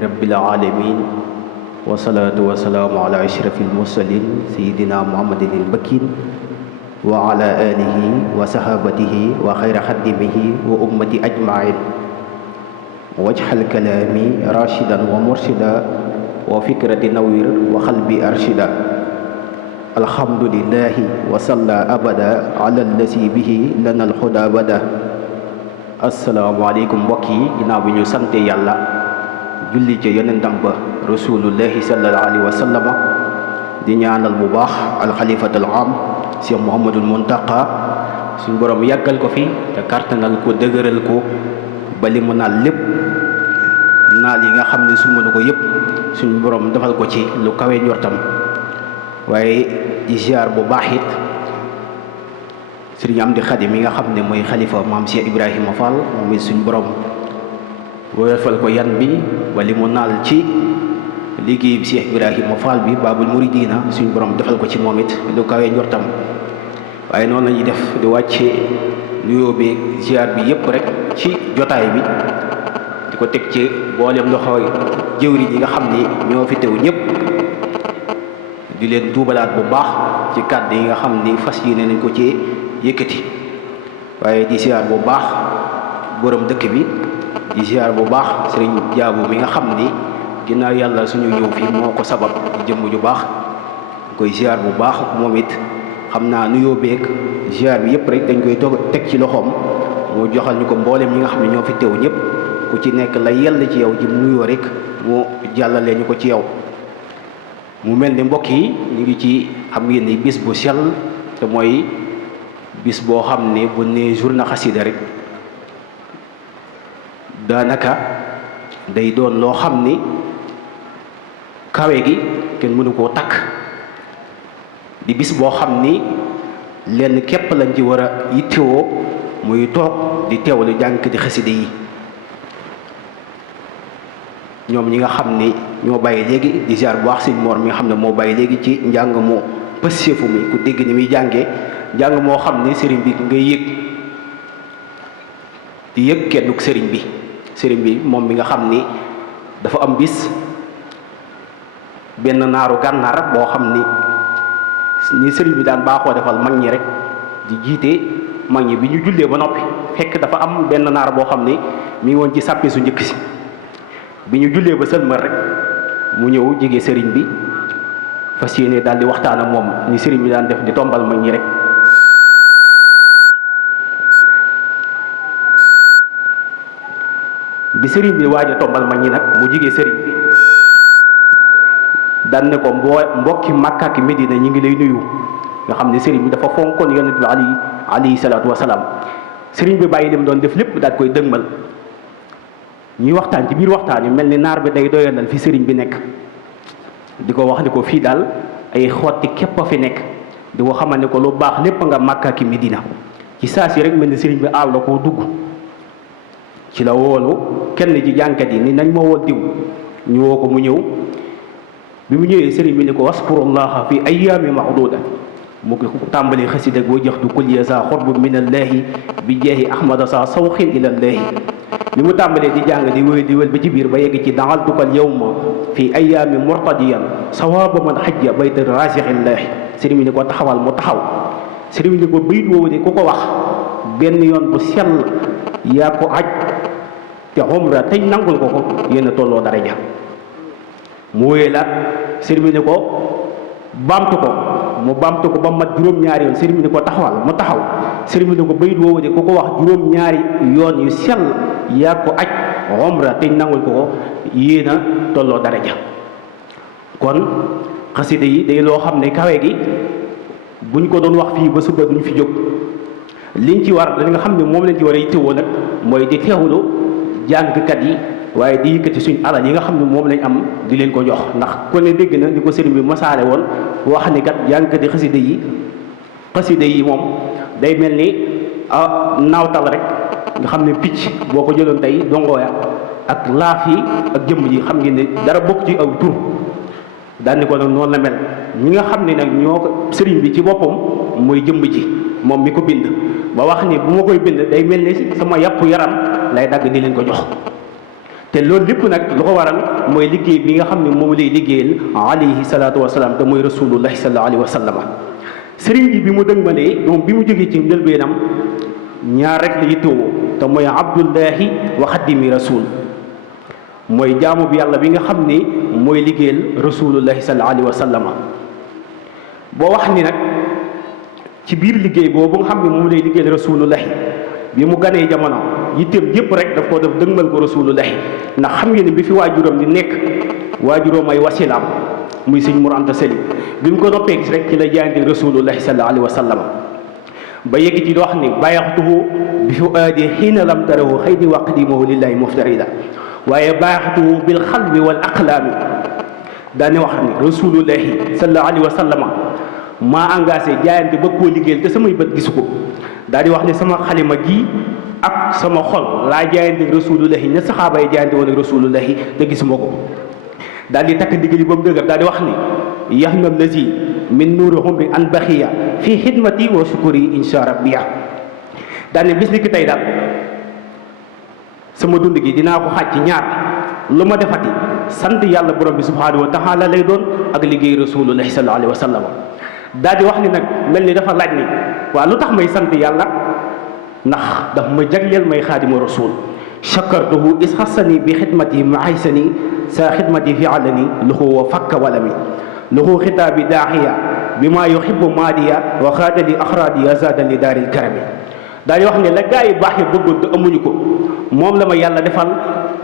رب العالمين والصلاة والسلام على أشرف المرسلين سيدنا محمد المكين وعلى آله وصحابته وخير خدمه وأمة أجمعين واجعل كلامي راشدا ومرشدا وفكرة نوير وقلبي أرشدا الحمد لله وصلى أبدا على الذي به لنا الهدى بدا asalaamaaleykum mbokk yi ginnaaw bi ñu sante yàlla julli ca yonentam ba rasulullahi sallallahu alayhi wa sallama di ñaanal bu baax alxalifatul am Cheikh Mouhamadul Muntaqa suñ borom yàggal ko fi te kàttanal ko dëgëral ko ba li mu naal lépp naal yi nga xam ne sumanu ko yëpp suñ borom defal ko ci lu kawe njortam waaye di ziar bu baax it sëriñ Amdi Xadi mi nga xam ne mooy xalifa maam Cheikh Ibrahima Fall moom it suñ borom woyofal ko yan bi ba li mu naal ci liggéey bi Cheikh Ibrahima Fall bi Babul Muridina suñ borom defal ko ci moom it lu kawee njortam waaye noonu lañuy def di wàcce nuyoo bi ziar bi yëpp rek ci jotaay bi di ko teg ci boolem loxo jëwriñ yi nga xam ni ñoo fi teew ñëpp di leen tuubalaat bu baax ci kàddu yi nga xam ni fas yéene nañ ko ci yëkkati waaye di ziar bu baax borom dëkk bi di ziar bu baax sëriñ jaabu mi nga xam ni ginnaaw yàlla suñu ñëw fii moo ko sabab di jëmm ju baax koy ziar bu baax moom it xam naa nuyoo beeg ziar bi yëpp rek dañ koy teg ci loxoom mu joxal ñu ko mboolem ñi nga xam ne ñoo fi teew ñëpp ku ci nekk la yell ci yow ji nuyoo rek mu jàllale ñu ko ci yow mu mel ni mbokk yi ñu ngi ci xam ngeen ni bis bu sell te mooy bis boo xam ne bu ne journée xasida rek daanaka day doon loo xam ni kawe gi kenn mënu koo takk di bis boo xam ni lenn képp lañ ci war a yittewoo muy toog di teewlu jànkati xasida yi ñoom ñi nga xam ni ñoo bàyyi léegi di ziar bu baax sëñ Mor mi nga xam ne moo bàyyi léegi ci njàng mu pësseefu mi ku dégg ni muy jàngee njàng moo xam ne sëriñ bi ngay yëg di yëg kennuk sëriñ bi moom mi nga xam ni dafa am bis benn naaru gànnaar boo xam ni sëriñ bi daan baaxoo defal mag ñi rek di jiite mag ñi bi ñu jullee ba noppi fekk dafa am benn naar boo xam ni mi ngi woon ci sàppe su njëkk si bi ñu jullee ba sëlmal rek mu ñëw jege sëriñ bi fas yéene daal di waxtaan ak moom ni sëriñ bi daan def di tombal mag ñi rek bi sëriñ bi waaj a tombal mag ñi nag mu jigee sëriñ bi daan ne ko mbokki Makka ak Medina ñi ngi lay nuyu nga xam ne sëriñ bi dafa fonkoon yonent bi alayhi salaatu wasalaam sëriñ bi bàyyi lim doon def lépp daal koy dëgmal ñuy waxtaan ci biir waxtaan yu mel ni naar bi day doyalal fi sëriñ bi nekk di ko wax ni ko fii daal ay xotti képp a fi nekk di ko xamal ne ko lu baax lépp nga Makka ak Medina ci saa si rek mel ni sëriñ bi aal la koo dugg ci la woolu kenn ci jànkat yi ni nañ ma woo diw ñu woo ko mu ñëw bi mu ñëwee sëriñ bi ni ko waskurullaha fi ayyaami maxduda mu ko tàmbali xasida boo jox du kulliya sa xorbu minallahi bi jeexi ahmada sa sawxin ilallahi li mu tàmbalee di jàng di wéy ba ci biir ba yegg ci daxaltukal yawma fi ayyaami murtadiyan sawaaba man xajja bayta rasixillahi sëriñ bi ni ko taxawal mu taxaw sëriñ bi ni ko bayit woowu de ku ko wax benn yoon bu sell yaa ko aj te umra teñ nangul ko yéen a tolloo daraja mu wéyalaat sëriñ bi ni ko baamtu ko mu baamtu ko ba mat juróom-ñaari yoon sëriñ bi ni ko taxawal mu taxaw sëriñ bi ni ko bayit woowu de ku ko wax juróom-ñaari yoon yu sell yaa ko aj umra teñ nangul ko yéen a tolloo daraja kon xasida yi day loo xam ne kawe gi buñ ko doon wax fii ba suba duñ fi jóg liñ ci war li nga xam ne moom lañ ci war a yittewoo nag mooy di teewlu jàngkat yi waaye di yëkkati suñ alal yi nga xam ne moom lañ am di leen ko jox ndax ku ne dégg na ni ko sëriñ bi masaale woon wax ni kat jàngkati xasida yi moom day mel ni naawtal rek nga xam ne picc boo ko jëloon tey dongooya ak laaf yi ak jëmm ji xam ngeen ne dara bokk ci aw tur daan ni ko nag noonu la mel ñi nga xam ne nag ñoo ko sëriñ bi ci boppam mooy jëmm ji moom mi ko bind ba wax ni bu ma koy bind day mel ni sama yàpp yaram lay dagg di leen ko jox te loolu lépp nag lu ko waral mooy liggéey bi nga xam ne moom lay liggéeyal alayhi salaatu wasalaam te mooy rasulullahi sallallahu alayhi wa sallam. sëriñ bi mu dëgmalee moom bi mu jógee ci njëlbeenam ñaar rek la yittewoo te mooy abdullahi wa xaddimi rasul, mooy jaamu bi yàlla bi nga xam ni mooy liggéeyal rasulullahi sallallahu alayhi wa sallam. boo wax ni nag ci biir liggéey boobu nga xam ne moom lay liggéeyal rasulullahi bi mu ganee jamono yitteem yëpp rek daf koo def dëgmal ko rasulullahi, ndax xam ngeen ni bi fi waajuram di nekk waajuram ay wasilaam muy sëñ Mor Anta Sali bi mu ko noppee gis rek ci la jaayante rasulullahi sallallahu alayhi wa sallam ba yegg ci di wax ni bàyyaxtuhu bi fu aadi xiina lam tarahu xëy di waqdimahu lillahi muftarida, waaye bàyyaxtuhu bil xalbi wal aqlaami daane wax ni rasulullahi sallallahu alayhi wa sallam maa engagé jaayante ba koo liggéeyal te samay bët gisu ko. daal di wax ne sama xalima gi ak sama xol laa jaayante rasulullahi ne saxaaba yi jaayante woon ak rasulullahi te gisuma ko. daal di takk diggali ba mu dëgër daal di wax ni yaxna lazi min nuuri humri an baxiya fii xidmati wa sukuri insha rabbiya. daal ne bis ni ki tey daal sama dund gi dinaa ko xaaj ci ñaar, lu ma defati sant yàlla borom bi subhanahu wa taala lay doon ak liggéey rasulullahi sallallahu alayhi wa sallam. daal di wax ni nag mel ni dafa laaj ni waaw lu tax may sant yàlla, ndax daf ma jagleel may xaadimu rasul. chakartuhu is xassani bi xidmati ma aysani sa xidmati fi alani luxu wa fakka walami luxu xitaabi daaxiya bi maa yuxibu maadiya wa xaadali axraadiya zaadali daaril karami. daal di wax ne la gaa yi baax yi bëggoon te amuñu ko moom la ma yàlla defal,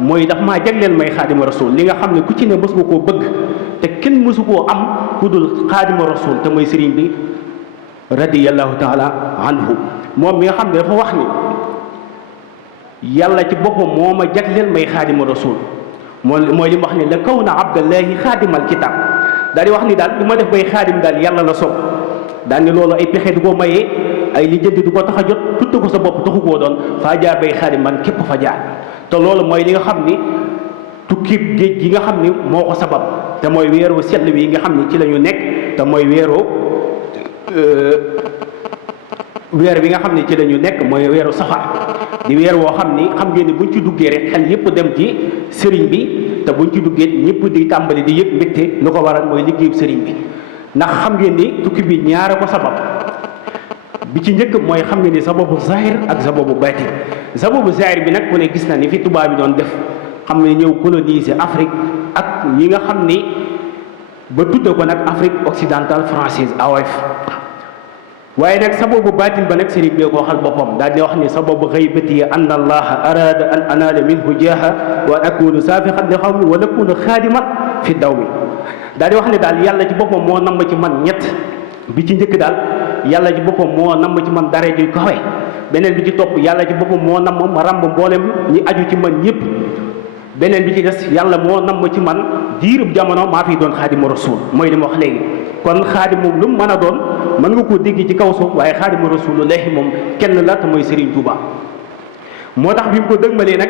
mooy daf maa jagleel may xaadimu rasul. li nga xam ne ku ci ne mës nga koo bëgg te kenn mësu koo am ku dul xaadimu rasul te mooy sëriñ bi radiyallahu taala anhu. moom mi nga xam ne dafa wax ni yàlla ci boppam moo ma jagleel may xaadimu rasul, mooy li mu wax ni la kaw na abdallahi xaadimal kitab. daal di wax ni daal li ma def bay xaadim daal yàlla la sopp. daal ni loolu ay pexe du ko mayee, ay lijjanti du ko tax a jot, tutte ko sa bopp taxu koo doon, faa jaar bay xaadim man képp fa jaar. te loolu mooy li nga xam ni tukki géej gi nga xam ni moo ko sabab, te mooy weeru sell wi nga xam ni ci la ñu nekk, te mooy weer bi nga xam ne ci la ñu nekk mooy weeru safar, di weer woo xam ni xam ngeen ni buñ ci duggee rek xel yëpp dem ci sëriñ bi, te buñ ci duggee ñëpp di tàmbali di yëg mbégte. lu ko waral mooy liggéeyu sëriñ bi, ndax xam ngeen ni tukki bi ñaara ko sabab. bi ci njëkk mooy xam ngeen ni sababu zahir ak sababu baatin. sababu zahir bi nag ku ne gis na ni fi tubaab bi doon def, xam ne ñëw coloniser Afrique ak ñi nga xam ni ba tudde ko nag Afrique occidentale française AOF. waaye nag sababu baatin ba nag sëriñ bee ko waxal boppam daal di wax ni sababu xaybati anna allaha arada an anaala minhu jaaha wa akunu saafixan li xawmi wa nakunu xaadiman fi daw mi. daal di wax ne daal yàlla ci boppam moo namm ci man ñett. bi ci njëkk daal yàlla ci boppam moo namm ci man dara ju kawe. beneen bi ci topp yàlla ci boppam moo namm ma ràmb mboolem ñi aju ci man ñëpp. beneen bi ci des yàlla moo namm ci man diirub jamono maa fi doon xaadimu rasul, mooy li ma wax léegi. kon xaadim moom lu mu mën a doon mën nga koo dégg ci kaw suuf, waaye xaadimu rasulullahi moom kenn la te mooy Serigne Touba. moo tax bi mu ko dëgmalee nag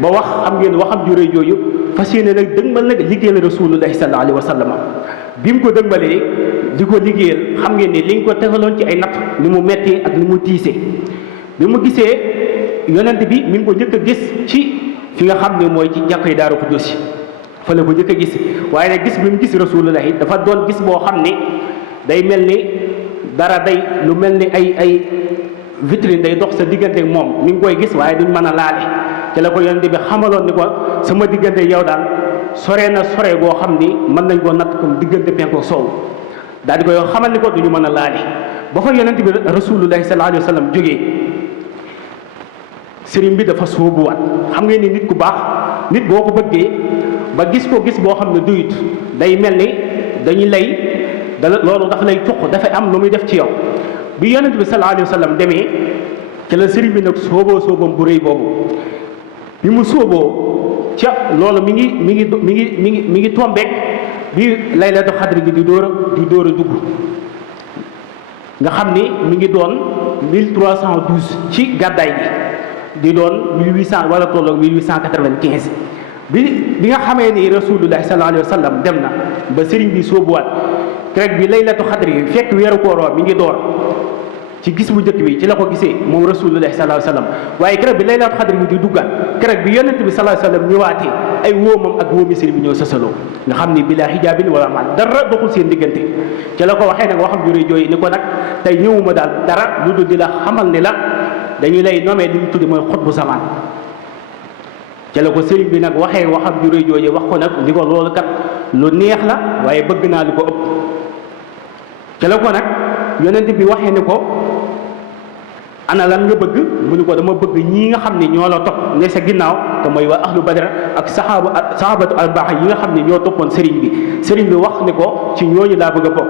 ba wax xam ngeen waxam ju rëy jooju fas yéene nag dëgmal nag liggéeyal rasulullahi sallallahu alayhi wa sallam. bi mu ko dëgmalee di ko liggéeyal xam ngeen ni li nga ko tegaloon ci ay natt ni mu mettee ak ni mu tiisee. bi mu gisee yonent bi mi ngi ko njëkk a gis ci fi nga xam ne mooy ci jàkkay Daaru Xudoos fa la ko njëkk a gis, waaye nag gis bi mu gis rasulullahi dafa doon gis boo xam ni day mel ni dara day lu mel ni ay vitrine day dox sa diggante ak moom. mi ngi koy gis waaye duñ mën a laale. te la ko yonent bi xamaloon ni ko sama diggante yow daal sore na sore goo xam ni mën nañ koo natt comme diggante penku ak soow. daal di koy xamal ni ko duñu mën a laale. ba fa yonent bi rasulullahi sallallahu alayhi wa sallam jógee sëriñ bi dafa sóobuwaat. xam ngeen ni nit ku baax nit boo ko bëggee ba gis ko gis boo xam ne duyut day mel ni dañuy lay loolu dafa lay cuq dafay am lu muy def ci yow. bi yonent bi sallallahu alayhi wa sallam demee ci la sëriñ bi nag sóobam bu rëy boobu. bi mu sóoboo ca loolu mi ngi tombeek bi laylatu xadri gi di door a dugg nga xam ni mi ngi doon 1312 ci gàddaay gi di doon 1800 wala tolloog 1895. bi nga xamee ni rasulullahi sallallahu alayhi wa sallam dem na ba sëriñ bi sóobuwaat rek bi laylatu xadri yi fekk weeru koor mi ngi door ci gis bu njëkk bi ci la ko gisee moom rasulullahi sallallahu alayhi wasallam waaye keroog bi laylatul xadr bi di duggaat keroog bi yonent bi sallallahu alayhi wasallam ñëwaatee ay wóomam ak wóomi sëriñ bi ñoo sësaloo nga xam ni bilaa hijaabin wala man dara doxul seen diggante ci la ko waxee nag waxam juré jooy ni ko nag tey ñëwuma daal dara lu dul di la xamal ni la dañu lay nomee li ñu tuddi mooy xutbu zamaan ci la ko sëriñ bi nag waxee waxam juré jooy wax ko nag ni ko loolu kat lu neex la waaye bëgg naa lu ko ëpp ci la ko nag yonent bi waxee ni ko ana lan nga bëgg mu ni ko dama bëgg ñii nga xam ne ñoo la topp ne sa ginnaaw te mooy waa ahlu badra ak sahabatu albaax yi nga xam ne ñoo toppoon sëriñ bi wax ni ko ci ñooñu laa bëgg a bokk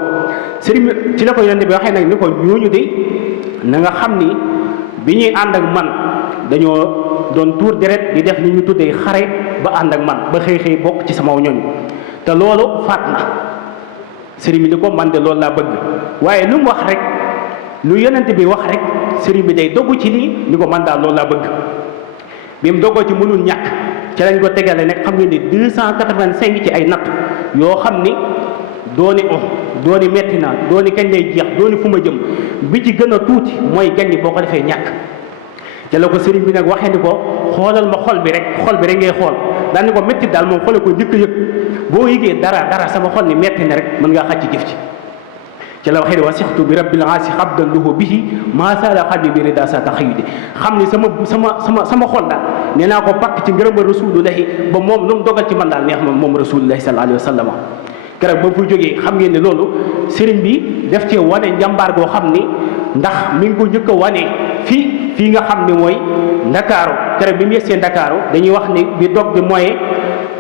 sëriñ bi ci la ko yonent bi waxee nag ni ko ñooñu de na nga xam ni bi ñuy ànd ak man dañoo doon tuur deret di def ni ñu tuddee xare ba ànd ak man ba xëy bokk ci sama ñooñ te loolu faat na sëriñ bi ni ko man de loolu laa bëgg waaye lu mu wax rek lu yonent bi wax rek sëriñ bi day dogg ci lii ni ko man daal loolu laa bëgg bi mu doggoo ci mënul ñàkk ci lañ ko tegale nag xam ngeen ni 285 ci ay natt yoo xam ni dooni dooni metti na dooni kañ lay jeex dooni fu ma jëm bi ci gën a tuuti mooy gaññi boo ko defee ñàkk ci la ko sëriñ bi nag waxee ni ko xoolal ma xol bi rek ngay xool daal ni ko métti daal moom xoole ko njëkk a yëg boo yëgee dara sama xol ni metti na rek mën ngaa xàcc jëf ci ci la waxee ne wasixtu bi rabbil aasi xabdan lahu bihi maa saala xalbi bi rida sa taxayudi xam ni sama xol daal nee naa ko pakk ci ngërëma rasulullahi ba moom lu mu dogal ci man daal neex moom rasulullahi sallallahu alayhi wa sallam keroog ba mu fa jógee xam ngeen ne loolu sëriñ bi def cee wane njàmbaar goo xam ni ndax mi ngi ko njëkk a wane fii nga xam ne mooy ndakaaru keroog bi mu yegsee ndakaaru dañuy wax ni bi dog bi mooy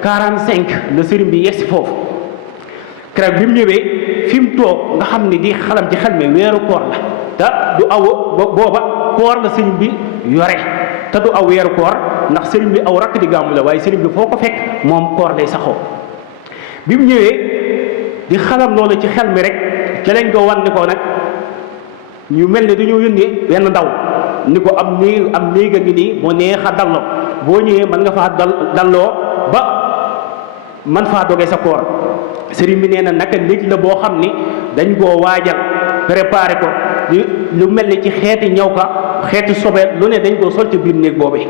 45 la sëriñ bi yegsi foofu keroog bi mu ñëwee fi mu toog nga xam ni di xalam ci xel mi weeru koor la te du aw booba koor la sëriñ bi yore te du aw weeru koor ndax sëriñ bi aw rakk di gàmmu la waaye sëriñ bi foo ko fekk moom koor lay saxoo bi mu ñëwee di xalam loolu ci xel mi rek ci lañ ko wan ni ko nag ñu mel ne dañoo yónnee benn ndaw ni ko am néeg a ngi nii moo neex a dalloo boo ñëwee mën nga faa dalloo ba man faa doge sa koor sëriñ bi nee na naka néeg la boo xam ni dañ koo waajal préparé ko lu mel ni ci xeeti ñëw ka xeeti sobeel lu ne dañ koo sol ci biir néeg boobee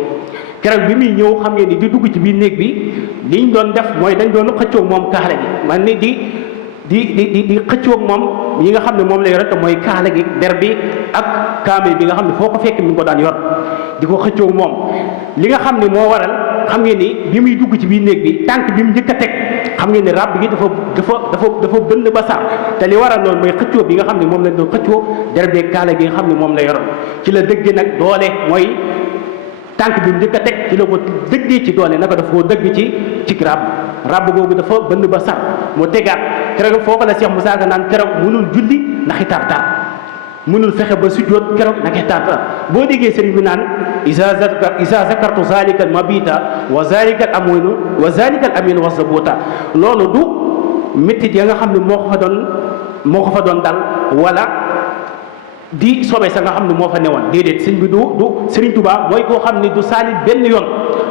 keroog bi muy ñëw xam ngeen ni di dugg ci biir néeg bi liñ doon def mooy dañ doon xëccoog moom kaala gi man ni di xëccoog moom yi nga xam ne moom la yore te mooy kaala gi der bi ak kaamil bi nga xam ne foo ko fekk mi ngi ko daan yor di ko xëccoog moom li nga xam ne moo waral xam ngeen ni bi muy dugg ci biir néeg bi tànk bi mu njëkk a teg xam ngeen ni ràbb gi dafa bënn ba sax te li waral loolu mooy xëccoo bi nga xam ne moom lañ doon xëccoo der bi kaala gi nga xam ne moom la yoroon ci la dëgg nag doole mooy tànk bi mu njëkk a teg ci la ko dëggee ci doole naka dafa koo dëgg ci ràbb googu dafa bënn ba sax mu tegaat keroog foofu la Cheikh Moussa Ka naan keroog mënul julli ndaxi tartar mënul fexe ba sujjóot keroog ndaxi tartar boo déggee sëriñ bi naan isa zakartu zalika al mabita wa zalika al aminu wa zabuta loolu du méttit ya nga xam ne moo ko fa doon dal wala di sobe sa nga xam ne moo fa newoon déedéet sëñ bi du Sëriñ Tuubaa mooy koo xam ne du saalit benn yoon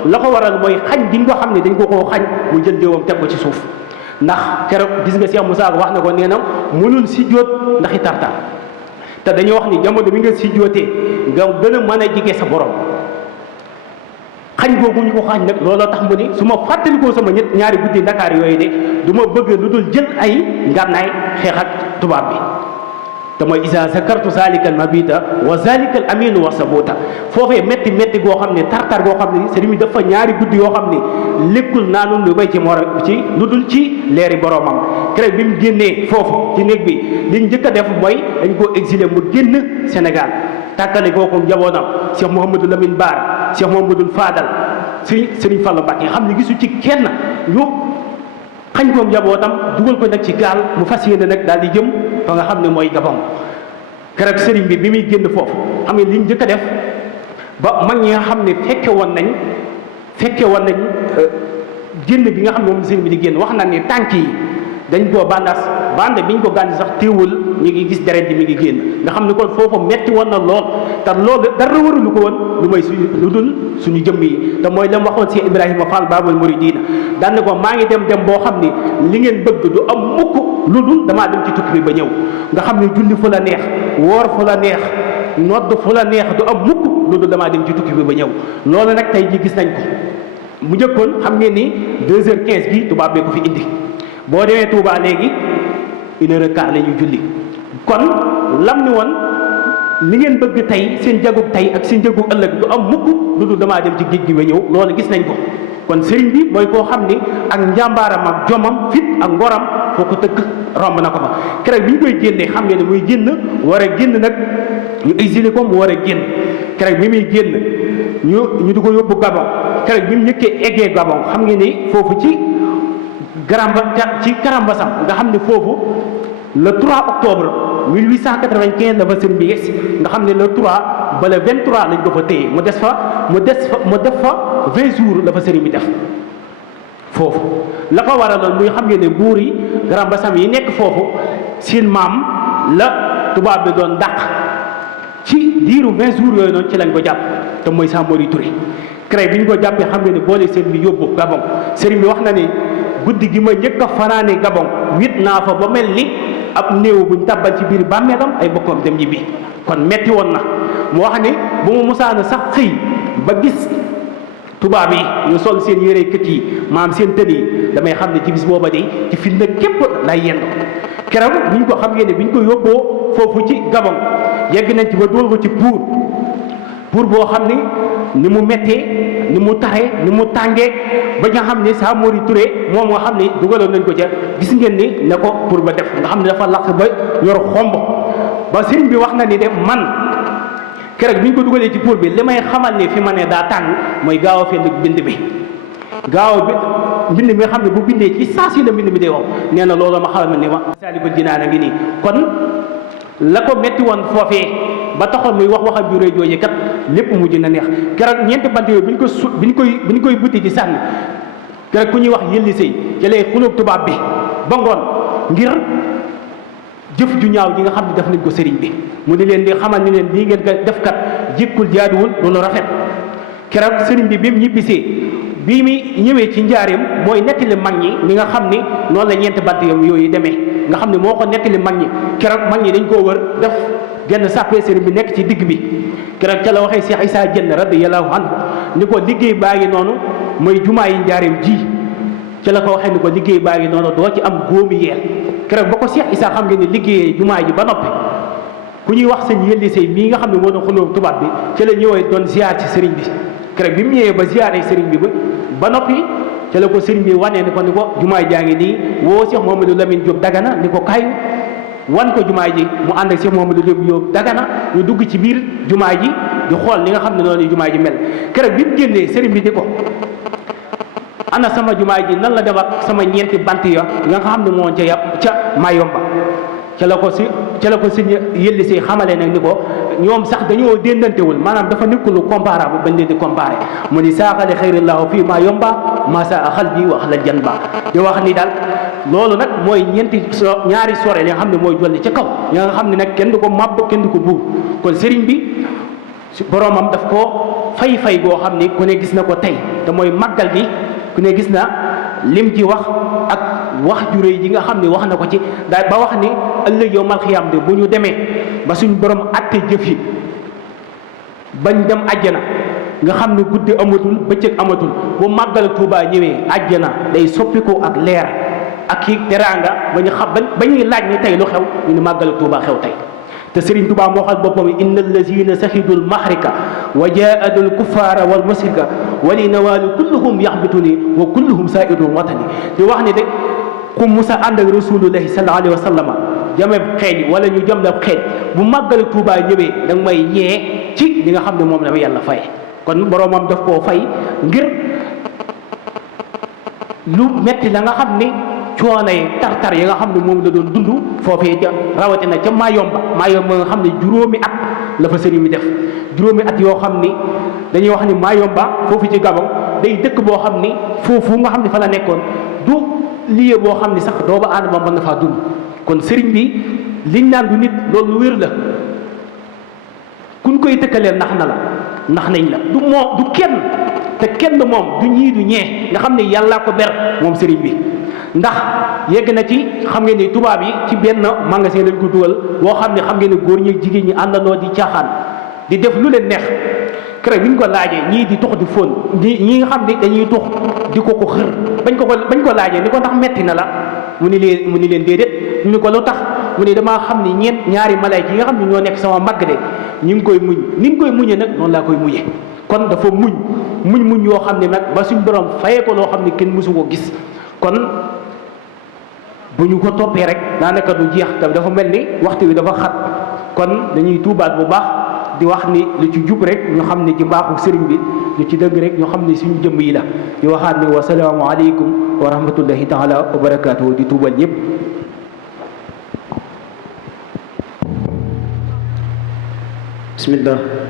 la ko waral mooy xañ gi nga xam ne dañ ko koo xañ mu jël jëwam teg ko ci suuf ndax keroog gis nga Cheikh Moussa wax na ko nee na mënul si jóot ndaxi tartar te dañoo wax ni jamono bi nga si jóotee nga gën a mën a jige sa borom xañ googu ñu ko xañ nag looloo tax mu ni su ma fàttalikoo sama ñaari guddi Ndakaar yooyu de du ma bëgg lu dul jël ay ngànnaay xeex ak tubaab bi te mooy isa zakartu zalika al mabita wa zalika al aminu wa sabuta foofee métti goo xam ne tartar goo xam ne sëriñ bi dafa ñaari guddi yoo xam ne lékkul naanul lu bay ci lu dul ci leeri boromam keroog bi mu génnee foofu ci néeg bi liñ njëkk a def mooy dañ koo exilé mu génn Sénégal tàkkale kooku njabootam Cheikh Mouhamadou Lamine Bara Cheikh Mouhamadou Fadal sëriñ Fallou Mbacké xam ne gisu ci kenn ñu xañ ko njabootam dugal ko nag ci gaal mu fas yéene nag daal di jëm fa nga xam ne mooy Gabon keroog sëriñ bi muy génn foofu xam ne li ñu njëkk a def ba mag ñi nga xam ne fekke woon nañ génn bi nga xam ne moom sëriñ bi di génn wax na ni tànk yi dañ koo bande bi ñu ko gànn sax téewul ñu ngi gis deret ji mi ngi génn nga xam ne kon foofu metti woon na lool te loolu dara waralu ko woon lu may lu dul suñu jëmm yi te mooy la mu waxoon si Ibrahima Fall Babul Mouridina daan ne ko maa ngi dem boo xam ni li ngeen bëgg du am mukk lu dul damaa dem ci tukki bi ba ñëw nga xam ne julli fu la neex woor fu la neex nodd fu la neex du am mukk loolu damaa dem ci tukki bi ba ñëw loolu nag tey ji gis nañ ko mu njëkkoon xam ngeen ni 2h15 bi tubaab bee ko fi indi boo demee Touba léegi 1h15 la ñuy julli kon lam ni woon li ngeen bëgg tey seen jagub tey ak seen jagub ëllëg du am mukk lu dul damaa dem ci géej gi ba ñëw loolu gis nañ ko kon sëriñ bi mooy koo xam ni ak njàmbaaram ak jomam fit ak ngoram foo ko tëkk romb na ko fa keroog bi ñu koy génnee xam ngeen ne muy génn war a génn nag ñu exilé ko mu war a génn keroog bi muy génn ñu di ko yóbbu Gabon keroog bi mu njëkkee eggee Gabon xam ngeen ni foofu ci Karambasam nga xam ne foofu le 3 octobre 1895 la fa sëriñ bi yegsi nga xam ne le 3 ba le 23 lañ ko fa téye mu def fa 20 jours la fa sëriñ bi def foofu la ko waraloon muy xam ngeen ne buur yi Karambasam yi nekk foofu seen maam la tubaab bi doon dàq ci diiru 20 jours yooyu noonu ci lañ ko jàpp te mooy Samori Touré CREI bi ñu ko jàppee xam ngeen ne boole sëriñ bi yóbbu Gabon sëriñ bi wax na ne guddi gi ma njëkk a fanaane Gabon wit naa fa ba mel ni ab néew buñ tàbbal ci biir bàmmeelam ay bokkam dem ñibbi kon metti woon na mu wax ne bu ma musaana sax xëy ba gis tubaab yi ñu sol seen yére kët yi maam seen tën yi damay xam ne ci bis booba de ci fitna képp lay yendu keroog biñ ko xam ngeen ne biñ ko yóbboo foofu ci Gabon yegg nañ ci ba dóor ko ci pour boo xam ni mu méttee ni mu taxee ni mu tàngee ba nga xam ne Samori Touré moom nga xam ne dugaloon nañ ko ca gis ngeen ni ne ko pour ba def nga xam ne dafa lakk ba yor xomb ba sëriñ bi wax na ni de man keroog bi ñu ko dugalee ci pour bi li may xamal ne fi ma ne daa tàng mooy gaaw a fenn bind bi gaaw bi mbind mi nga xam ne bu bindee ci saa si la mbind mi day wax nee na loolu ma xamal ne ma Masaalikul Jinaan a ngi nii kon la ko metti woon foofee ba taxoon muy wax waxam ju rëy jooju kat lépp mujj na neex keroog ñeenti bant yooyu bi ñu koy butti ci sànni keroog ku ñuy wax yëlli sëy ci lay xulóog tubaab bi ba ngoon ngir jëf ju ñaaw ji nga xam ne def nañ ko sëriñ bi mu di leen di xamal ni leen lii ngeen ko def kat jikkul jaaduwul loolu rafet keroog sëriñ bi bi mu ñibbisee bii mi ñëwee ci njaareem mooy nettali mag ñi ni nga xam ni noonu la ñeenti bant yooyu demee nga xam ne moo ko nettali mag ñi keroog mag ñi dañ koo wër def genn sàppee sëriñ bi nekk ci digg bi keroog ca la waxee Cheikh Issa Diène radiyallahu anhu ni ko liggéey baa ngi noonu mooy jumaa yi njaareem ji ca la ko waxee ni ko liggéey baa ngi noonu doo ci am góomi yeel keroog ba ko Cheikh Issa xam nga ni liggéeyee jumaa ji ba noppi ku ñuy wax sëñ yëlli sëy mii nga xam ne moo doon xulóom tubaab bi ca la ñëwee doon ziar ci sëriñ bi keroog bi mu ñëwee ba ziaree sëriñ bi ba noppi ca la ko sëriñ bi wanee ni ko jumaa jaa ngi nii woo Cheikh Mouhamadou Lamine Diop Dagana ni ko kaay wan ko jumaa ji mu ànd ak Cheikh Mouhamadou Diop Dagana ñu dugg ci biir jumaa ji di xool li nga xam ne noonu jumaa ji mel keroog bi mu génnee sëriñ bi di ko ana sama jumaa ji nan la dem ak sama ñeenti bant ya nga xam ne moo ca yàpp ca Mayomba ca la ko si yëlli si xamale nag ni ko ñoom sax dañoo déndantewul maanaam dafa nekkul lu comparable bañ leen di comparé mu ni saaxale xayrillaahu fii Mayomba masa xal bi wax la jan ba di wax ni daal loolu nag mooy ñaari sore li nga xam ne mooy jolli ca kaw ña nga xam ne nag kenn du ko màbb kenn du ko buur kon sëriñ bi boromam daf ko fay goo xam ni ku ne gis na ko tey te mooy màggal gi ku ne gis na lim ci wax ak wax ju rëy ji nga xam ne wax na ko ci daal ba wax ni ëllëg yow mal xiyaam de bu ñu demee ba suñ borom atte jëf yi bañ dem àjjana nga xam ne guddi amatul bëccëg amatul bu màggal Tuubaa ñëwee àjjana day soppiku ak leer ak i teraanga ba ñu xam ba ñuy laaj ni tey lu xew ñu ni màggal Tuubaa xew tey te Sëriñ Tuubaa moo xam boppam inna allazina sahidul maxrika wa jaadul kuffaara wal musrika wali nawaalu kulluhum yaxbituni wa kulluhum saidun watani te wax ni de ku musa ànd ak rasulullahi sallallahu alayhi wa sallama jameb xeej wala ñu jam la xeej bu màggal Tuubaa ñëwee da nga may ñee ci li nga xam ne moom la ma yàlla faye kon boromam daf koo fay ngir lu metti la nga xam ni coono yi tar-tar yi nga xam ne moom la doon dund foofee ca rawatina ca Mayomba nga xam ne juróomi at la fa sëriñ bi def juróomi at yoo xam ni dañuy wax ni Mayomba foofu ci Gabon day dëkk boo xam ni foofu nga xam ne fa la nekkoon du lieu boo xam ni sax doomu aadama mën na faa dund kon sëriñ bi liñ naan du nit loolu lu wér la kuñ koy tëkkaleel nax na la nax nañ la du kenn te kenn moom du ñii du ñee nga xam ne yàllaa ko ber moom sëriñ bi. ndax yegg na ci xam ngeen ni tubaab yi ci benn magasin lañ ko dugal boo xam ne xam ngeen ne góor ñi jigéen ñi àndandoo di caaxaan di def lu leen neex keroog bi ñu ko laajee ñii di tux di fóon ñi nga xam ne dañuy tux di ko xër bañ ko laajee ni ko ndax metti na la mu ni leen déedéet ñu ni ko lu tax mu ni damaa xam ni ñaari malayka yi nga xam ne ñoo nekk sama mbagg de ñu ngi koy muñ ni ñu koy muñee nag noonu laa koy muñee kon dafa muñ yoo xam ne nag ba suñ borom fayee ko loo xam ne kenn mësu ko gis kon bu ñu ko toppee rek daanaka du jeex tam dafa mel ni waxtu wi dafa xat kon dañuy tuubaat bu baax di wax ni lu ci jub rek ñu xam ne ci mbaaxu sëriñ bi lu ci dëgg rek ñu xam ne suñu jëmm yi la di waxaat ni wasalaamu aleykum wa rahmatullahi taala wa barakaatuhu di tuubal ñëpp. bismillah